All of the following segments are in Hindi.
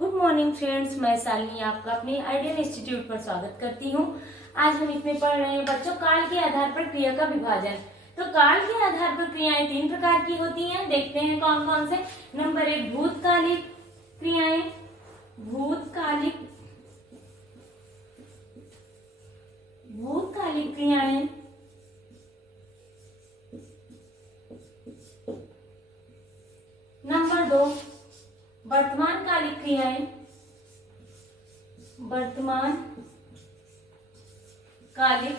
गुड मॉर्निंग फ्रेंड्स, मैं शालिनी आपका अपने आइडियल इंस्टीट्यूट पर स्वागत करती हूँ। आज हम इसमें पढ़ रहे हैं बच्चों काल के आधार पर क्रिया का विभाजन। तो काल के आधार पर क्रियाएं तीन प्रकार की होती हैं। देखते हैं कौन कौन से। नंबर 1 भूतकालिक क्रियाएं। भूतकालिक भूतकालिक क्रियाएं। नंबर 2 वर्तमान कालिक क्रियाएं। वर्तमान कालिक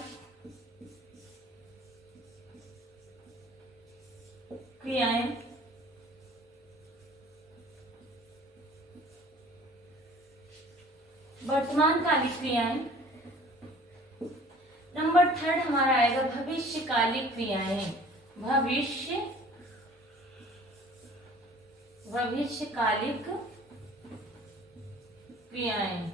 क्रियाएं। वर्तमान कालिक क्रियाएं। नंबर 3 हमारा आएगा भविष्यकालिक क्रियाएं। भविष्यकालिक क्रियाएं।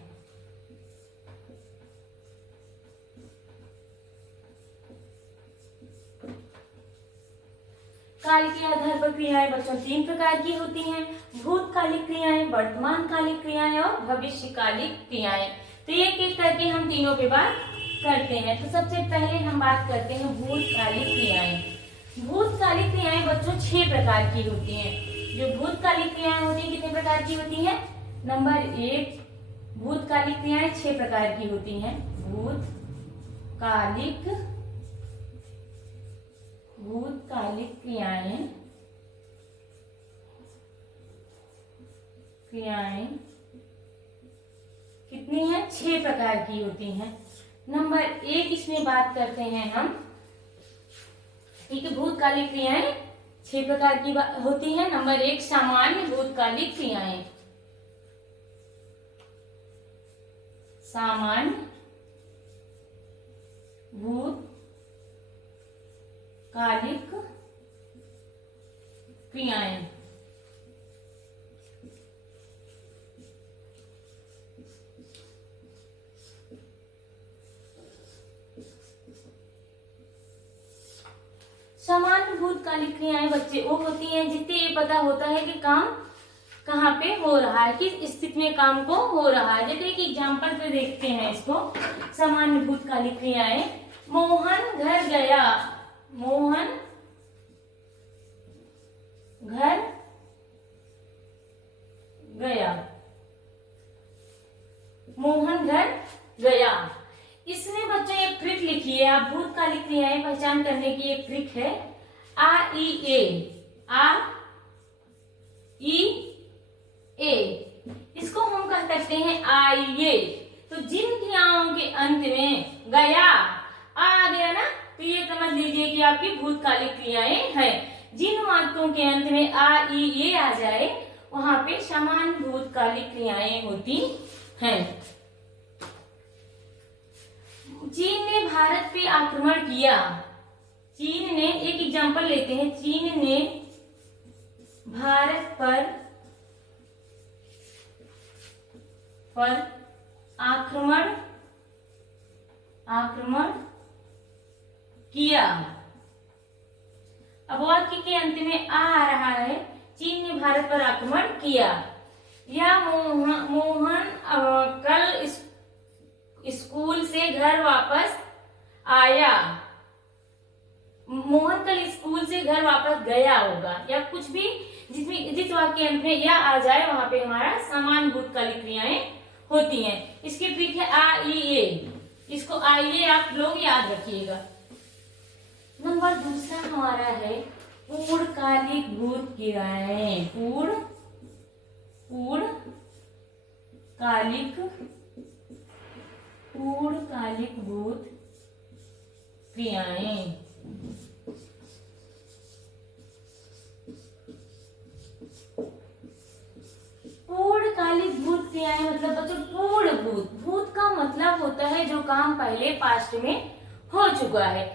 काल के आधार पर क्रियाएं बच्चों तीन प्रकार की होती हैं। भूतकालिक क्रियाएं, वर्तमान कालिक क्रियाएं और भविष्यकालिक क्रियाएं। तो एक एक करके हम तीनों पे बात करते हैं। तो सबसे पहले हम बात करते हैं भूतकालिक क्रियाएं। भूतकालिक क्रियाएं बच्चों 6 प्रकार की होती हैं। जो भूतकालिक क्रियाएं होती हैं कितने प्रकार की होती हैं? नंबर 1 भूतकालिक क्रियाएं 6 प्रकार की होती हैं। भूतकालिक क्रियाएं कितनी हैं? 6 प्रकार की होती हैं। नंबर 1 इसमें बात करते हैं हम। ठीक है, भूतकालिक क्रियाएं 6 प्रकार की होती हैं। नंबर 1 सामान्य भूतकालिक क्रियाएं। सामान्य भूतकालिक क्रियाएं। सामान्य भूतकालिक क्रियाएं बच्चे वो होती हैं जिससे ये पता होता है कि काम कहाँ पे हो रहा है, किस स्थिति में काम को हो रहा है। जैसे एक एग्जाम्पल पे देखते हैं इसको। सामान्य भूतकालिक क्रियाएं। मोहन घर गया। मोहन घर गया। मोहन घर गया। इसमें बच्चों एक ट्रिक लिखी है। आप भूतकालिक क्रियाएं पहचान करने की एक ट्रिक है। आ ई ए। आ ई ए, इसको हम कह सकते हैं आइए। तो जिन क्रियाओं के अंत में गया आ गया ना, तो ये समझ लीजिए कि आपकी भूतकालिक क्रियाएं हैं। जिन वाक्यों के अंत में आ ई ए आ जाए वहां पे समान भूतकालिक क्रियाएं होती हैं। चीन ने भारत पे आक्रमण किया। चीन ने, एक एग्जांपल लेते हैं। चीन ने भारत पर आक्रमण किया। अब वाक्य के अंत में आ रहा है। चीन ने भारत पर आक्रमण किया। या मोहन कल स्कूल से घर वापस आया। मोहन कल स्कूल से घर वापस गया होगा। या कुछ भी जिस वाक्य के अंत में या आ जाए वहां पे हमारा समान भूतकालिक क्रियाएं होती हैं। इसकी ट्रिक है आ ई ए। इसको आइए आप लोग याद रखिएगा। नंबर 2 हमारा है पूर्णकालिक भूत क्रियाएं। पूर्णकालिक भूत क्रियाएं। पूर्णकालिक भूत क्रियाएं मतलब बच्चों पूर्ण भूत। भूत का मतलब होता है जो काम पहले पास्ट में हो चुका है।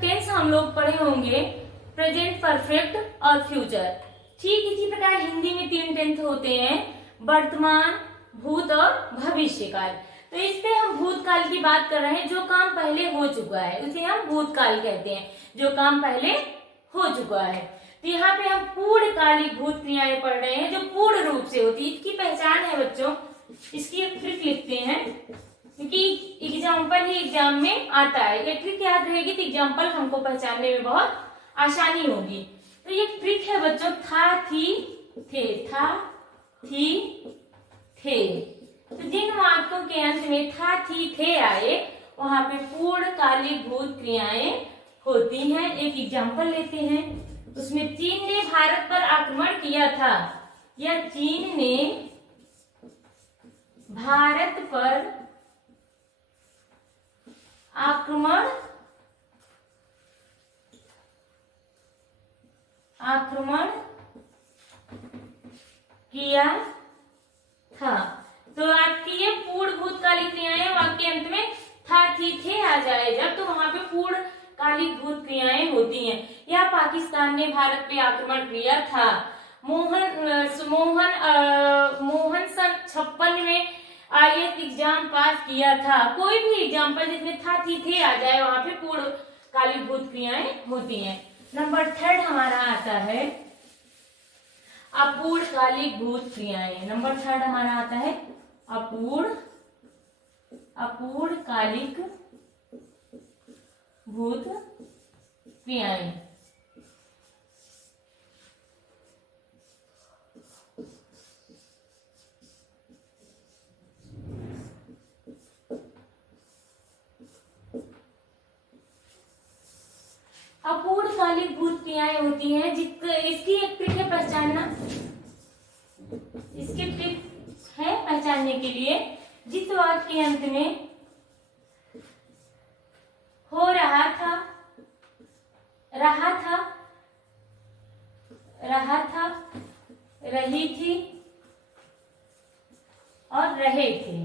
टेंस हम लोग पढ़े होंगे, प्रेजेंट, परफेक्ट और फ्यूचर। ठीक इसी प्रकार हिंदी में 3 टेंस होते हैं, वर्तमान, भूत और भविष्यकाल। तो इस पे हम भूतकाल की बात कर रहे हैं। जो काम पहले हो चुका है उसे हम भूतकाल कहते हैं, जो काम पहले हो चुका है। तो यहाँ पे हम पूर्णकालिक भूत क्रियाएं पढ़ रहे हैं जो पूर्ण रूप से होती है। इसकी पहचान है बच्चों, इसकी एक ट्रिक लिखते हैं क्योंकि एग्जाम्पल ही एग्जाम में आता है। ये ट्रिक याद रहेगी तो एग्जाम्पल हमको पहचानने में बहुत आसानी होगी। तो ये ट्रिक है बच्चों, था थी थे, था थी थे। तो जिन वाक्यों के अंत में था थी थे आए वहां पे पूर्णकालिक भूत क्रियाएं होती हैं। एक एग्जाम्पल लेते हैं, उसमें चीन ने भारत पर आक्रमण किया था, या चीन ने भारत पर आक्रमण किया था। तो आपकी ये पूर्ण भूतकालिक क्रियाएं वाक्य अंत में था थी थे आ जाए जब, तो वहां पे पूर्णकालिक भूत क्रियाएं होती हैं। या पाकिस्तान ने भारत पे आक्रमण किया था, मोहन सन 56 में IAS एग्जाम पास किया था। कोई भी एग्जाम्पल जिसमें था थी थे आ जाए वहां पे पूर्णकालिक भूत क्रियाएं होती हैं। नंबर 3 हमारा आता है अपूर्णकालिक भूत क्रियाएं। नंबर 3 हमारा आता है अपूर्णकालिक भूत क्रियाएं। अपूर्णकालिक भूत क्रियाएं होती हैं इसकी एक ट्रिक है पहचानना। इसकी ट्रिक है पहचानने के लिए, जिस वाक्य के अंत में हो रहा था, रही थी और रहे थे,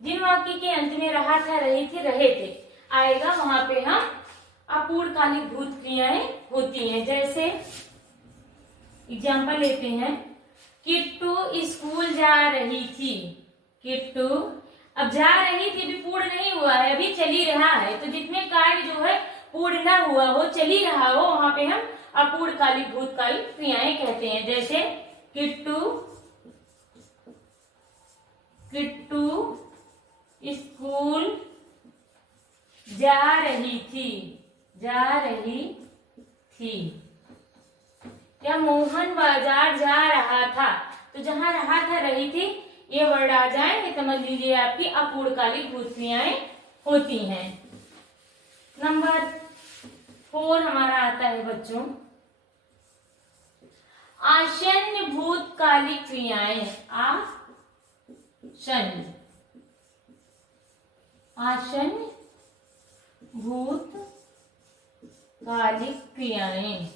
जिन वाक्य के अंत में रहा था, रही थी, रहे थे आएगा वहां पे हम अपूर्णकालिक भूत क्रियाएं होती हैं। जैसे एग्जाम्पल लेते हैं, किट्टू स्कूल जा रही थी। किट्टू अब जा रही थी, अभी पूर्ण नहीं हुआ है, अभी चली रहा है। तो जितने कार्य जो है पूर्ण ना हुआ हो, चली रहा हो, वहां पे हम अपूर्णकालिक भूतकालिक क्रियाएं कहते हैं। जैसे किट्टू स्कूल जा रही थी। या मोहन बाजार जा रहा था, तो जहां रहा था, रही थी, ये वर्ड आ जाए, ये समझ लीजिए आपकी अपूर्णकालिक भूत क्रियाएं होती हैं। नंबर 4 हमारा आता है बच्चों आसन्न भूतकालिक क्रियाएं। आसन्न भूतकालिक क्रियाएं।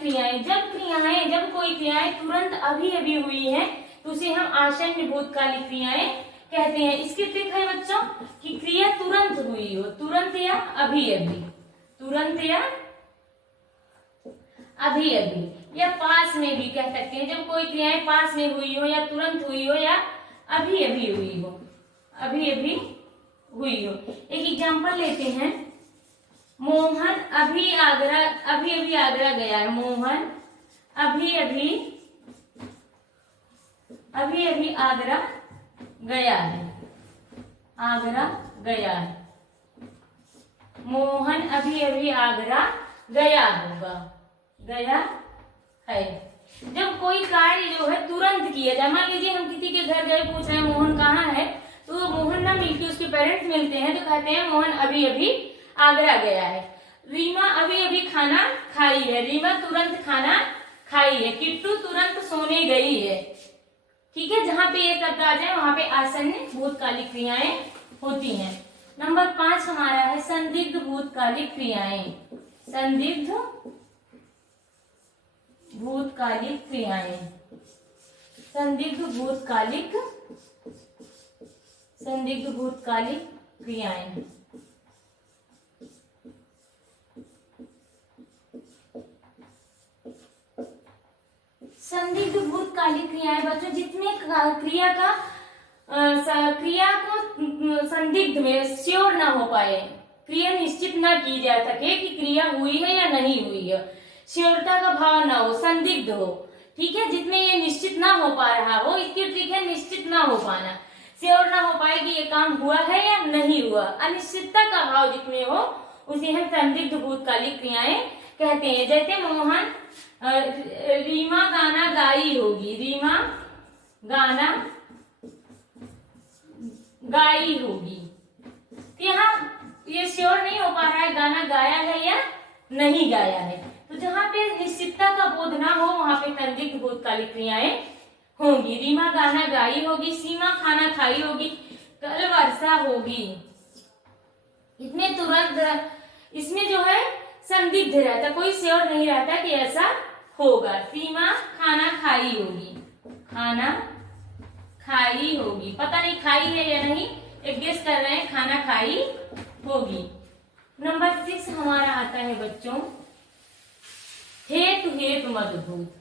क्रियाएं जब कोई क्रियाएं तुरंत अभी अभी हुई है तो उसे हम आसन्न भूतकालिक क्रियाएं कहते हैं। इसकी ट्रिक है बच्चों कि क्रिया तुरंत हुई हो, तुरंत या अभी अभी, तुरंत या अभी अभी, या पास में भी कह सकते हैं। जब कोई क्रियाएं पास में हुई हो, या तुरंत हुई हो, या अभी अभी हुई हो, अभी अभी हुई हो। एक एग्जांपल लेते हैं, मोहन अभी अभी आगरा गया है। मोहन अभी अभी आगरा गया है। मोहन अभी अभी आगरा गया होगा, गया है। जब कोई कार्य जो है तुरंत किया जाए, मान लीजिए हम किसी के घर गए, पूछ रहे हैं मोहन कहाँ है, तो मोहन ना मिलके उसके पेरेंट्स मिलते हैं तो कहते हैं मोहन अभी अभी आगरा गया है। रीमा अभी अभी खाना खाई है, रीमा तुरंत खाना खाई है। किट्टू तुरंत सोने गई है। ठीक है, जहां पे ये शब्द आ जाए वहां पे आसन्न भूतकालिक क्रियाएं होती हैं। नंबर 5 हमारा है संदिग्ध भूतकालिक क्रियाएं। संदिग्ध भूतकालिक क्रियाएं। संदिग्ध भूतकालिक क्रियाएं। संदिग्ध भूतकालिक क्रियाएं बच्चों, जितने क्रिया को संदिग्ध में श्योर ना हो पाए, क्रिया निश्चित ना की जा सके कि क्रिया हुई है या नहीं हुई है, श्योरता का भाव ना हो, संदिग्ध हो, ठीक है, जितने ये निश्चित ना हो पा रहा हो, इसकी ट्रिक है निश्चित ना हो पाना, श्योर ना हो पाए कि ये काम हुआ है या नहीं हुआ, अनिश्चितता का भाव जितने हो उसे हम संदिग्ध भूतकालिक क्रियाएं कहते हैं। जैसे मोहन रीमा गाना गाई होगी, रीमा गाना गाई होगी, यहाँ ये श्योर नहीं हो पा रहा है गाना गाया है या नहीं गाया है, तो जहाँ पे निश्चितता का बोध ना हो वहां पे संदिग्ध भूतकालिक क्रियाएं होंगी। रीमा गाना गाई होगी, सीमा खाना खाई होगी, कल वर्षा होगी, इसमें तुरंत इसमें जो है संदिग्ध रहता, कोई श्योर नहीं रहता कि ऐसा होगा। सीमा खाना खाई होगी, खाना खाई होगी, पता नहीं खाई है या नहीं, एक गेस कर रहे हैं, खाना खाई होगी। नंबर 6 हमारा आता है बच्चों हेतु हेतु मदभूत,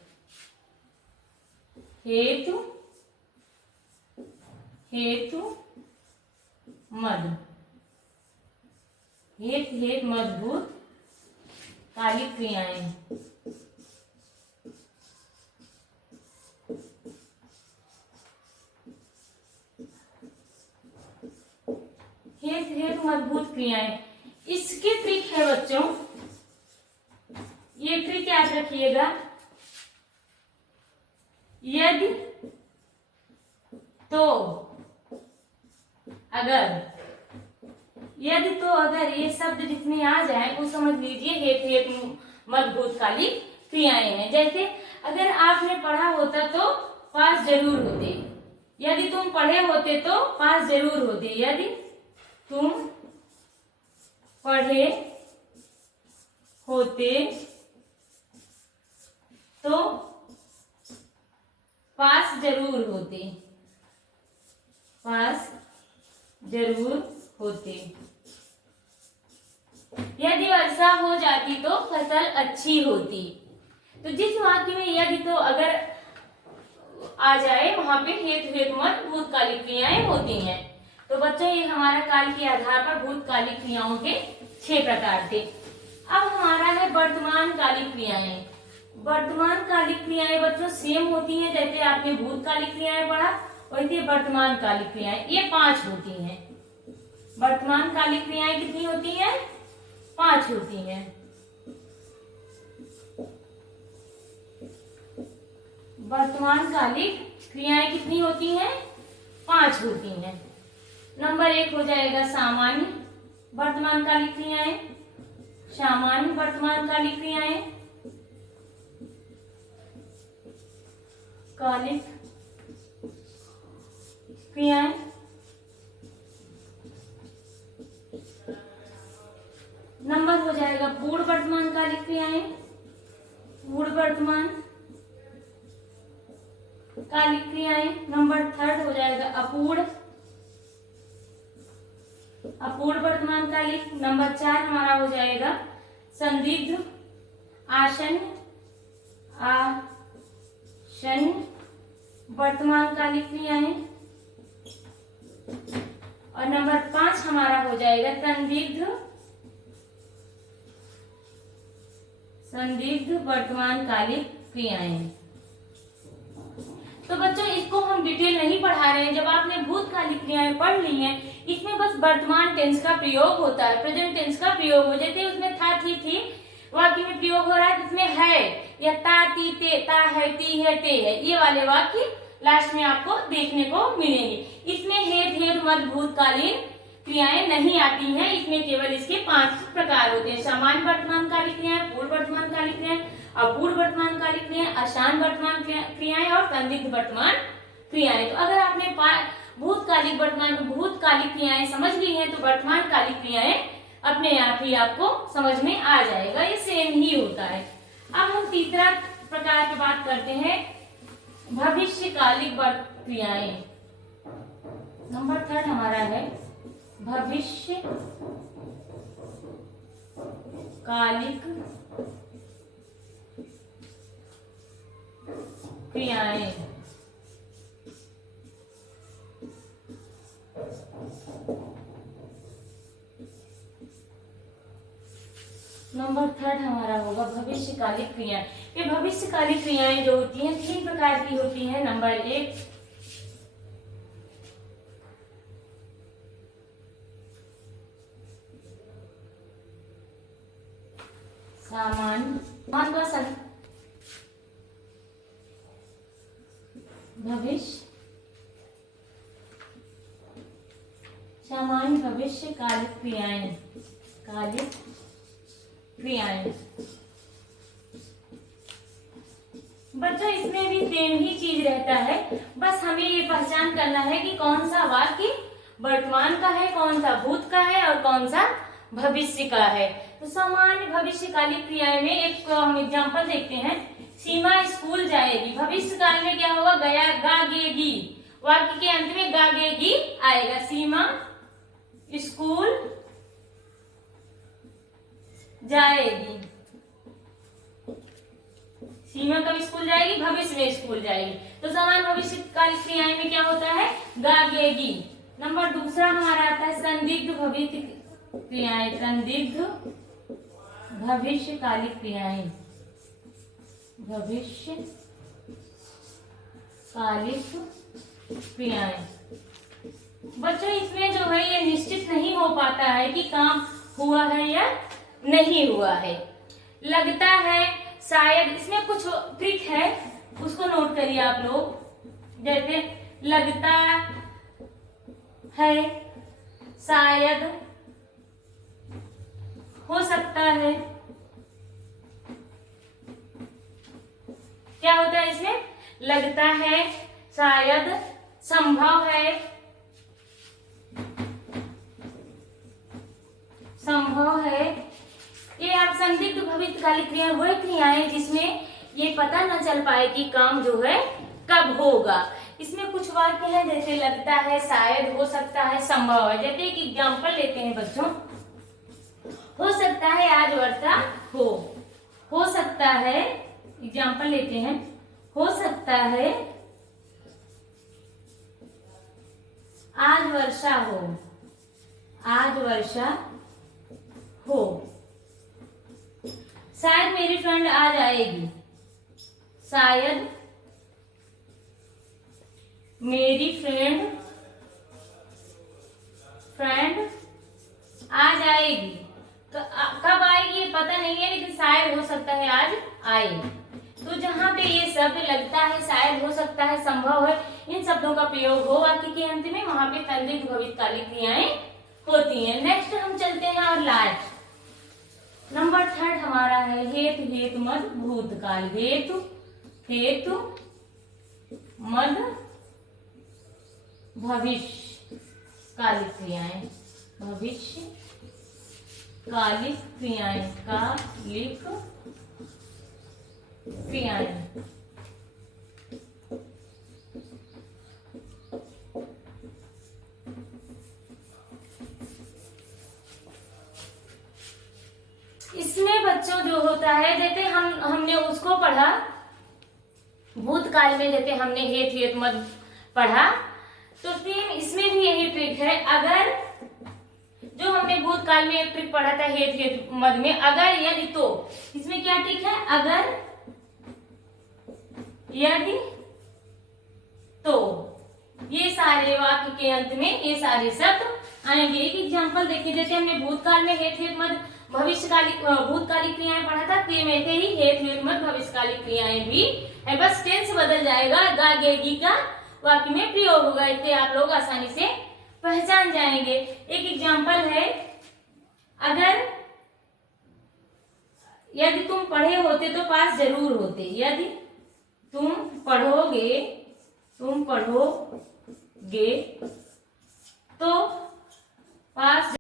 हेतु हेतु मद, हेतु हेतु मदभूत कालिक क्रियाएं। हेतु हेतु मजबूत क्रियाएं, इसकी ट्रिक है बच्चों, ये ट्रिक याद रखिएगा, यदि तो अगर, यदि तो अगर ये शब्द जितने आ जाए वो समझ लीजिए हेतु हेतु मजबूत कालिक क्रियाएं हैं। जैसे अगर आपने पढ़ा होता तो पास जरूर होते, यदि तुम पढ़े होते तो पास जरूर होते, यदि तुम पढ़े होते तो पास जरूर होते, पास जरूर होते। यदि वर्षा हो जाती तो फसल अच्छी होती। तो जिस वाक्य में यदि तो अगर आ जाए वहां पे हेतु हेतु मत भूतकालिक क्रियाएं होती हैं। तो बच्चों ये हमारा काल के आधार पर भूतकालिक क्रियाओं के 6 प्रकार थे। अब हमारा है वर्तमान कालिक क्रियाएं। वर्तमान कालिक क्रियाएं बच्चों सेम होती हैं, जैसे आपने भूतकालिक क्रियाएं पढ़ा वैसे वर्तमान कालिक क्रियाएं ये 5 होती हैं। वर्तमान कालिक क्रियाएं कितनी होती हैं? 5 होती हैं। वर्तमान कालिक क्रियाएं कितनी होती हैं? 5 होती हैं। नंबर 1 हो जाएगा सामान्य वर्तमान कालिक क्रियाएं, सामान्य वर्तमान कालिक क्रियाएं, कालिक क्रियाएं, नंबर हो जाएगा पूर्ण वर्तमान कालिक क्रियाएं, पूर्ण वर्तमान कालिक क्रियाएं। नंबर 3 हो जाएगा अपूर्ण, अपूर्ण वर्तमान कालिक। नंबर 4 हमारा हो जाएगा संदिग्ध आसन्न, आसन्न वर्तमान कालिक क्रियाएं। और नंबर 5 हमारा हो जाएगा संदिग्ध, संदिग्ध वर्तमान कालिक क्रियाएं। तो बच्चों इसको हम डिटेल नहीं पढ़ा रहे हैं। जब आपने भूतकालिक क्रियाएं पढ़ ली हैं, इसमें बस वर्तमान टेंस का प्रयोग होता है, प्रेजेंट टेंस का प्रयोग हो जाते हैं। उसमें था, थी वाक्य में प्रयोग हो रहा है, इसमें है या ता, ती, ते, ता है, ती है, ते है, ये वाले वाक्य लास्ट में आपको देखने को मिलेंगे। इसमें हेत, हेतु, मद भूतकालीन क्रियाएं नहीं आती हैं। इसमें केवल इसके 5 प्रकार होते हैं: सामान्य वर्तमान कालिक क्रियाएं, पूर्ण वर्तमान कालिक क्रियाएं, अपूर्ण वर्तमान कालिक क्रियाएं, आसान वर्तमान क्रियाएं और संदिग्ध वर्तमान क्रियाएं। तो अगर आपने भूतकालिक वर्तमान भूतकालिक क्रियाएं समझ ली हैं तो वर्तमान कालिक क्रियाएं अपने आप ही आपको समझ में आ जाएगा, ये सेम ही होता है। अब हम तीसरा प्रकार की बात करते हैं, भविष्यकालिक क्रियाएं। नंबर 3 हमारा है भविष्य कालिक क्रियाएं। नंबर 3 हमारा होगा भविष्यकालिक क्रियाएं। ये भविष्यकालिक क्रियाएं जो होती हैं 3 प्रकार की होती हैं। नंबर 1 सामान्य भविष्यकालिक क्रियाएं। कालिक क्रियाएं बच्चों, इसमें भी सेम ही चीज रहता है, बस हमें ये पहचान करना है कि कौन सा वाक्य वर्तमान का है, कौन सा भूत का है और कौन सा भविष्य का है। तो सामान्य भविष्यकालिक क्रियाएं में एक हम एग्जांपल देखते हैं। सीमा स्कूल जाएगी, भविष्य काल में क्या होगा, गया गागेगी, वाक्य के अंत में गागेगी आएगा। सीमा स्कूल जाएगी, सीमा कब स्कूल जाएगी, भविष्य में स्कूल जाएगी। तो समान भविष्यकालिक क्रियाएं में क्या होता है, गागेगी। नंबर 2 हमारा आता है संदिग्ध भविष्य क्रियाएं। संदिग्ध भविष्यकालिक क्रियाएं, भविष्यकालिक क्रियाएं बच्चों, इसमें जो है ये निश्चित नहीं हो पाता है कि काम हुआ है या नहीं हुआ है। लगता है शायद, इसमें कुछ ट्रिक है उसको नोट करिए आप लोग। जैसे लगता है, शायद, हो सकता है। क्या होता है इसमें, लगता है, शायद, संभव है, संभव है। ये आप संदिग्ध भविष्यकालिक क्रिया वह क्रियाएं जिसमें ये पता न चल पाए कि काम जो है कब होगा। इसमें कुछ वाक्य है जैसे लगता है, शायद, हो सकता है, संभव है। जैसे एक एग्जांपल लेते हैं बच्चों, हो सकता है आज वर्षा हो सकता है, एग्जांपल लेते हैं, हो सकता है आज वर्षा हो, आज वर्षा हो। शायद मेरी फ्रेंड आ जाएगी, शायद मेरी फ्रेंड आ जाएगी। तो कब आएगी ये पता नहीं है, लेकिन शायद हो सकता है आज आए। तो जहां पे ये शब्द लगता है, शायद, हो सकता है, संभव है, इन शब्दों का प्रयोग हो वाक्य के अंत में, वहां पे संदिग्ध भविष्यकालिक क्रियाएं होती हैं। नेक्स्ट हम चलते हैं और लास्ट नंबर 3 हमारा है हेतु हेतु मद भूतकाल। हेतु हेतु मद भविष्यकालिक क्रियाएं, भविष्यकालिक क्रियाएं, कालिक क्रियाएं। इसमें बच्चों जो होता है, जैसे हमने उसको पढ़ा भूतकाल में, जैसे हमने हेतु हेतु मद पढ़ा, तो सेम इसमें भी यही ट्रिक है। अगर जो हमने भूतकाल में एक ट्रिक पढ़ा था हेतु हेतु मद में, अगर, यदि, तो, इसमें क्या ट्रिक है, अगर, यदि, तो, ये सारे वाक्य के अंत में ये सारे शब्द आएंगे। एक एग्जांपल देखिए, जैसे हमने भूतकाल में हेतु हेतु मद भूतकालिक क्रियाएं पढ़ा था, तो वैसे ही हेतु हेतु मद भविष्यकालिक क्रियाएं भी है, बस टेंस बदल जाएगा, गागेगी का वाक्य में प्रयोग होगा। इससे आप लोग आसानी से पहचान जाएंगे। एक एग्जांपल है, अगर, यदि तुम पढ़े होते तो पास जरूर होते। यदि तुम पढ़ोगे तो पास